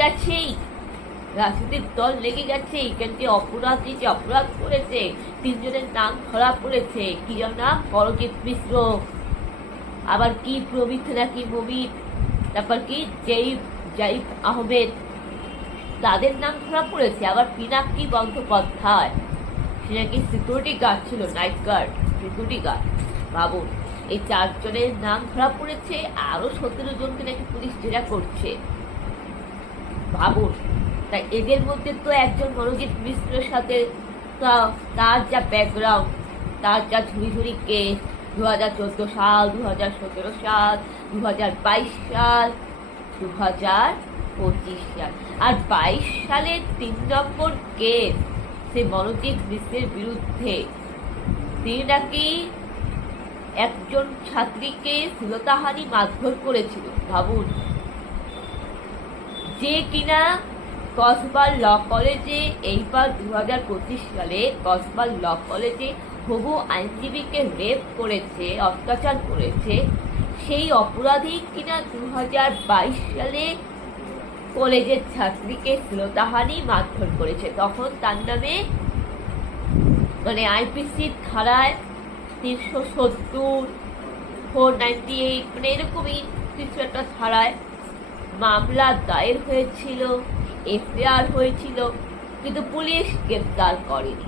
গেছেই, রাজনৈতিক দল লেগে গেছে। এখানটি অপরাধী যে অপরাধ করেছে, 3 জনের নাম ধরা পড়েছে। কি নাম? পরজিৎ মিশ্র, আবার কি প্রমিত নাকি মমিত, তারপর কি জাইফ আহমেদ, তাদের নাম ধরা পড়েছে। আবার পিনাকি বন্দ্যোপাধ্যায়, সে নাকি সিকিউরিটি গার্ড ছিল, নাইট গার্ড, সিকিউরিটি গার্ড। ভাবুন, এই 4 জনের নাম ধরা পড়েছে। আরো 17 জনকে নাকি পুলিশ জেরা করছে। ভাবুন, তাই এদের মধ্যে তো একজন মনোজিৎ মিশ্রের সাথে তার যা ব্যাকগ্রাউন্ড, তার যা ঝুড়ি কেস, 2014 সাল, 2017 সাল, 2022 সাল, 2025 সাল, আর 22 সালের 3 নম্বর কেস সে মনোজিৎ মিশ্রের বিরুদ্ধে। তিনি নাকি একজন ছাত্রীকে শ্লীলতাহানি মারধর করেছিল। ভাবুন, যে কিনা কসবা ল কলেজে এইবার 2025 সালে কসবা ল কলেজে হবু আইনজীবীকে রেপ করেছে, অত্যাচার করেছে, সেই অপরাধী কিনা 2022 সালে কলেজের ছাত্রীকে শ্লীলতাহানি মারধর করেছে। তখন তার নামে মানে আইপিসি ধারায় 370, 498 মানে এরকমই কিছু একটা ধারায় মামলা দায়ের হয়েছিল, এফআইআর হয়েছিল, কিন্তু পুলিশ গ্রেফতার করেনি।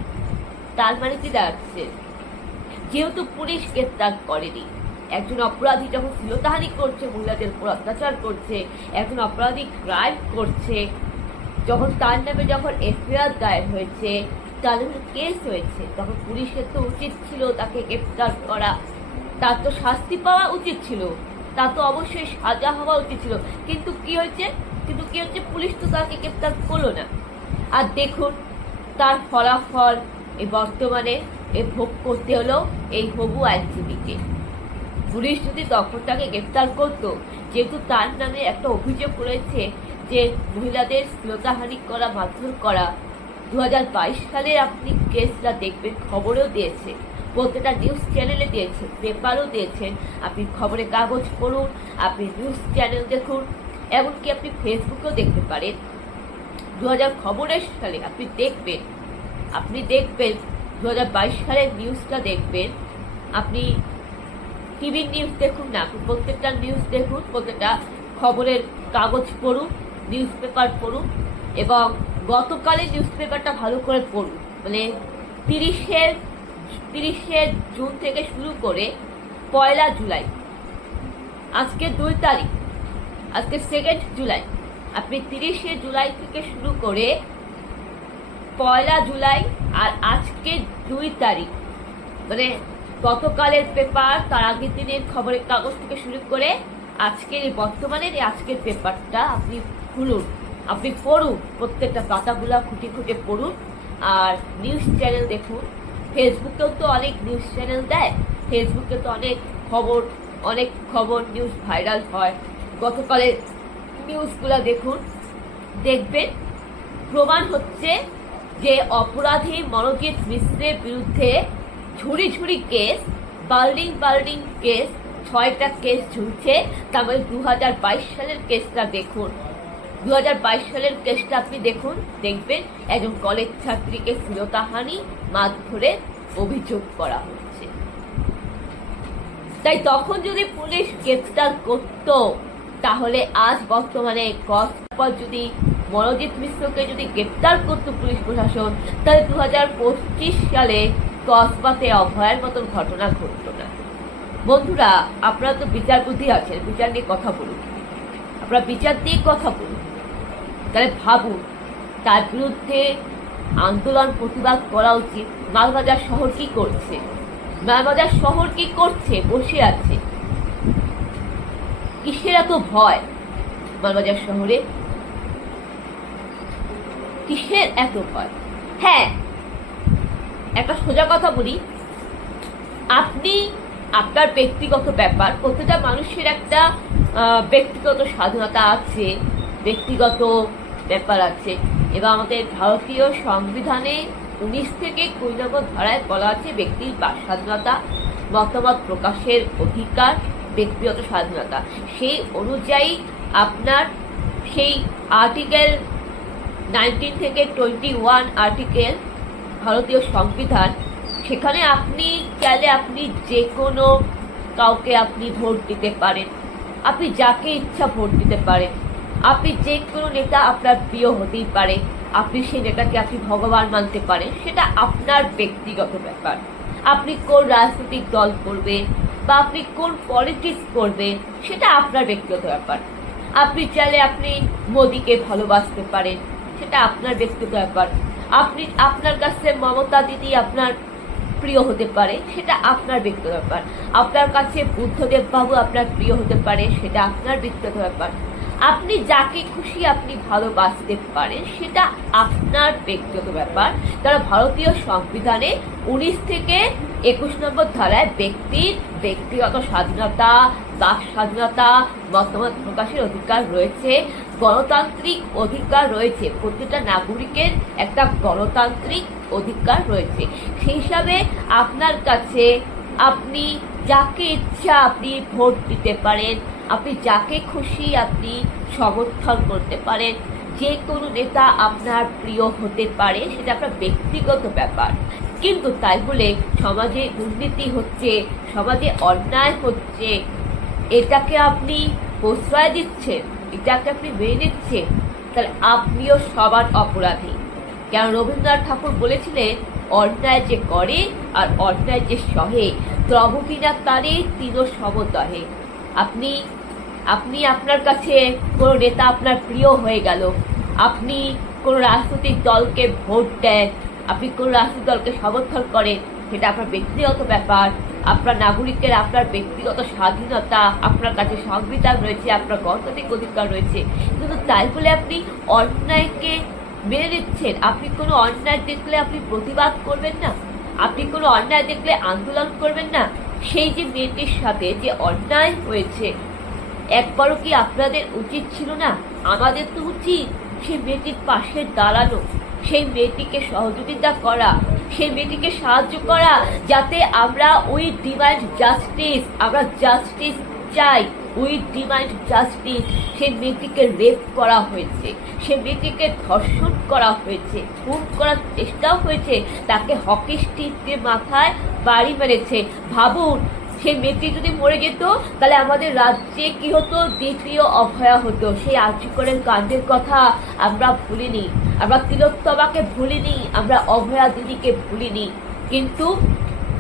তার মানে কি দাঁড়াচ্ছে? যেহেতু পুলিশ গ্রেফতার করেনি, একজন অপরাধী যখন শ্লীলতাহানি করছে, মহিলাদের উপর অত্যাচার করছে, একজন অপরাধী ক্রাইম করছে, যখন তার নামে যখন এফআইআর দায়ের হয়েছে, তার নামে কেস হয়েছে, তখন পুলিশের তো উচিত ছিল তাকে গ্রেফতার করা, তার তো শাস্তি পাওয়া উচিত ছিল, তার তো অবশ্যই সাজা হওয়া উচিত ছিল। কিন্তু কি হয়েছে? পুলিশ তো তাকে গ্রেফতার করলো না। আর দেখুন তার ফলাফল এই বর্তমানে ভোগ করতে হলো এই হবু আইনজীবীকে। পুলিশ যদি তখন তাকে গ্রেফতার করতো, যেহেতু তার নামে একটা অভিযোগ রয়েছে যে মহিলাদের শ্লীলতাহানি করা, মারধর করা, 2022 সালে আপনি কেসটা দেখবেন, খবরেও দিয়েছে, প্রত্যেকটা নিউজ চ্যানেলে দিয়েছে, পেপারও দিয়েছেন। আপনি খবরের কাগজ পড়ুন, আপনি নিউজ চ্যানেল দেখুন, এমনকি আপনি ফেসবুকেও দেখতে পারেন। 2000 খবরের সালে আপনি দেখবেন 2022 সালের নিউজটা দেখবেন। আপনি টিভির নিউজ দেখুন না, আপনি প্রত্যেকটা নিউজ দেখুন, প্রত্যেকটা খবরের কাগজ পড়ুন, নিউজ পেপার পড়ুন, এবং গতকালের নিউজ পেপারটা ভালো করে পড়ুন। মানে 30শে জুন থেকে শুরু করে 1 জুলাই, আজকে 2 তারিখ, আজকে 2 জুলাই, আপনি 30শে জুলাই থেকে শুরু করে 1 জুলাই আর আজকে 2 তারিখ, মানে গতকালের পেপার, তার আগের দিনের খবরের কাগজ থেকে শুরু করে আজকের বর্তমানের আজকের পেপারটা আপনি খুলুন, আপনি পড়ুন, প্রত্যেকটা পাতাগুলা খুঁটে খুঁটে পড়ুন। আর নিউজ চ্যানেল দেখুন, ফেসবুকেও তো অনেক নিউজ চ্যানেল দেয়, ফেসবুকে তো অনেক খবর নিউজ ভাইরাল হয়। গতকালের নিউজগুলা দেখুন, দেখবেন প্রমাণ হচ্ছে যে অপরাধী মনোজিৎ মিশ্রের বিরুদ্ধে ঝুড়ি কেস, বার্ডিং কেস, 6টা কেস ঝুলছে। তার মানে 2022 সালের কেসটা দেখুন, 2022 সালের কেসটা আপনি দেখুন, দেখবেন একজন কলেজ ছাত্রীকে শ্লীলতাহানি, মারধরের অভিযোগ করা হচ্ছে। তাই তখন যদি পুলিশ গ্রেফতার করত, তাহলে আজ বর্তমানে কসবা যদি মনোজিৎ মিশ্রকে যদি গ্রেফতার করত পুলিশ প্রশাসন, তাহলে 2025 সালে কসবাতে অভয়ের মতন ঘটনা ঘটত না। বন্ধুরা, আপনারা তো বিচার বুদ্ধি আছেন, বিচার নিয়ে কথা বলুন, আপনারা বিচার দিয়ে কথা বলুন। তাহলে ভাবুন, তার বিরুদ্ধে আন্দোলন, প্রতিবাদ করা উচিত। মালবাজার শহর কি করছে? বসে আছে। কিসের এত ভয় মালবাজার শহরে? কিসের এত ভয়? হ্যাঁ, একটা সোজা কথা বলি, আপনি আপনার ব্যক্তিগত ব্যাপার, প্রত্যেকটা মানুষের একটা ব্যক্তিগত স্বাধীনতা আছে, ব্যক্তিগত ব্যাপার আছে, এবং আমাদের ভারতীয় সংবিধানে 19 থেকে 20 নম্বর ধারায় বলা আছে ব্যক্তির স্বাধীনতা, মতামত প্রকাশের অধিকার, ব্যক্তিগত স্বাধীনতা। সেই অনুযায়ী আপনার সেই আর্টিকেল 19 থেকে 21 আর্টিকেল ভারতীয় সংবিধান, সেখানে আপনি চাইলে আপনি যে কোনো কাউকে আপনি ভোট দিতে পারেন, আপনি যাকে ইচ্ছা ভোট দিতে পারেন, আপনি যে কোনো নেতা আপনার প্রিয় হতেই পারে, আপনি সেই নেতাকে আপনি ভগবান মানতে পারেন, সেটা আপনার ব্যক্তিগত ব্যাপার। আপনি কোন রাজনৈতিক দল করবেন বা আপনি কোন পলিটিক্স করবেন সেটা আপনার ব্যক্তিগত ব্যাপার। আপনি চাইলে আপনি মোদিকে ভালোবাসতে পারেন, সেটা আপনার ব্যক্তিগত ব্যাপার। আপনি আপনার কাছে মমতা দিদি আপনার প্রিয় হতে পারে, সেটা আপনার ব্যক্তিগত ব্যাপার। আপনার কাছে বুদ্ধদেব বাবু আপনার প্রিয় হতে পারে, সেটা আপনার ব্যক্তিগত ব্যাপার। আপনি যাকে খুশি আপনি ভালোবাসতে পারেন, সেটা আপনার ব্যক্তিগত ব্যাপার। তারা ভারতীয় সংবিধানে 19 থেকে 21 নম্বর ধারায় ব্যক্তির ব্যক্তিগত স্বাধীনতা, বাক স্বাধীনতা, মতামত প্রকাশের অধিকার রয়েছে, গণতান্ত্রিক অধিকার রয়েছে। প্রত্যেকটা নাগরিকের একটা গণতান্ত্রিক অধিকার রয়েছে। সেই হিসাবে আপনার কাছে আপনি যাকে ইচ্ছা আপনি ভোট দিতে পারেন, আপনি যাকে খুশি আপনি সমর্থন করতে পারেন, যে কোনো নেতা আপনার প্রিয় হতে পারে, সেটা আপনার ব্যক্তিগত ব্যাপার। কিন্তু তাই বলে সমাজে দুর্নীতি হচ্ছে, সমাজে অন্যায় হচ্ছে, এটাকে আপনি প্রশ্রয় দিচ্ছেন, এটাকে আপনি মেনে নিচ্ছেন, তাহলে আপনিও সবার অপরাধী। কেন রবীন্দ্রনাথ ঠাকুর বলেছিলেন, অন্যায় যে করে আর অন্যায় যে সহে, তবু কিনা তারে তিন সমদহে। আপনি আপনার কাছে কোনো নেতা আপনার প্রিয় হয়ে গেল, আপনি কোনো রাজনৈতিক দলকে ভোট দেন, আপনি কোনো রাজনৈতিক দলকে সমর্থন করেন, সেটা আপনার ব্যক্তিগত ব্যাপার। আপনার নাগরিকের আপনার ব্যক্তিগত স্বাধীনতা, আপনার কাছে সংবিধান রয়েছে, আপনার গণতান্ত্রিক অধিকার রয়েছে। কিন্তু তাই বলে আপনি অন্যায়কে মেনে নিচ্ছেন। আপনি কোনো অন্যায় দেখলে আপনি প্রতিবাদ করবেন না, আপনি কোনো অন্যায় দেখলে আন্দোলন করবেন না। সেই যে মেয়েটির সাথে যে অন্যায় হয়েছে, একবারও কি আপনাদের উচিত ছিল না? আমাদের তো উচিত সেই মেয়েটির পাশে দাঁড়ানো, সেই মেয়েটিকে সহযোগিতা করা, সেই মেয়েটিকে সাহায্য করা, যাতে আমরা উই ডিমান্ড জাস্টিস, আমরা জাস্টিস চাই, উই ডিমান্ড জাস্টিস। সেই মেয়েটিকে রেপ করা হয়েছে, সেই মেয়েটিকে ধর্ষণ করা হয়েছে, খুন করার চেষ্টাও হয়েছে, তাকে হকি স্টিক দিয়ে মাথায় বাড়ি মেরেছে। ভাবুন, সেই মেয়েটি যদি মরে যেত তাহলে আমাদের রাজ্যে কি হতো? দ্বিতীয় অভয়া হতো। সেই আর্যিকরের কাণ্ডের কথা আমরা ভুলিনি, আমরা তিলোত্তমাকে ভুলিনি, আমরা অভয়া দিদিকে ভুলিনি। কিন্তু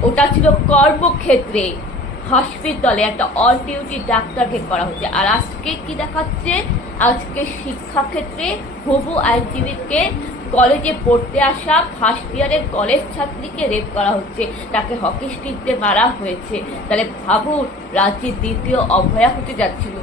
ওটা ছিল কর্মক্ষেত্রে, হসপিটালে একটা অন ডিউটি ডাক্তারকে করা হচ্ছে। আর আজকে কি দেখাচ্ছে? আজকে শিক্ষাক্ষেত্রে হবু আইনজীবীকে কলেজে পড়তে আসা ফার্স্ট ইয়ারের কলেজ ছাত্রীকে রেপ করা হচ্ছে, তাকে হকি স্টিক দিয়ে মারা হয়েছে। তাহলে ভাবুন, রাজ্যের দ্বিতীয় অভয়া হতে যাচ্ছিল।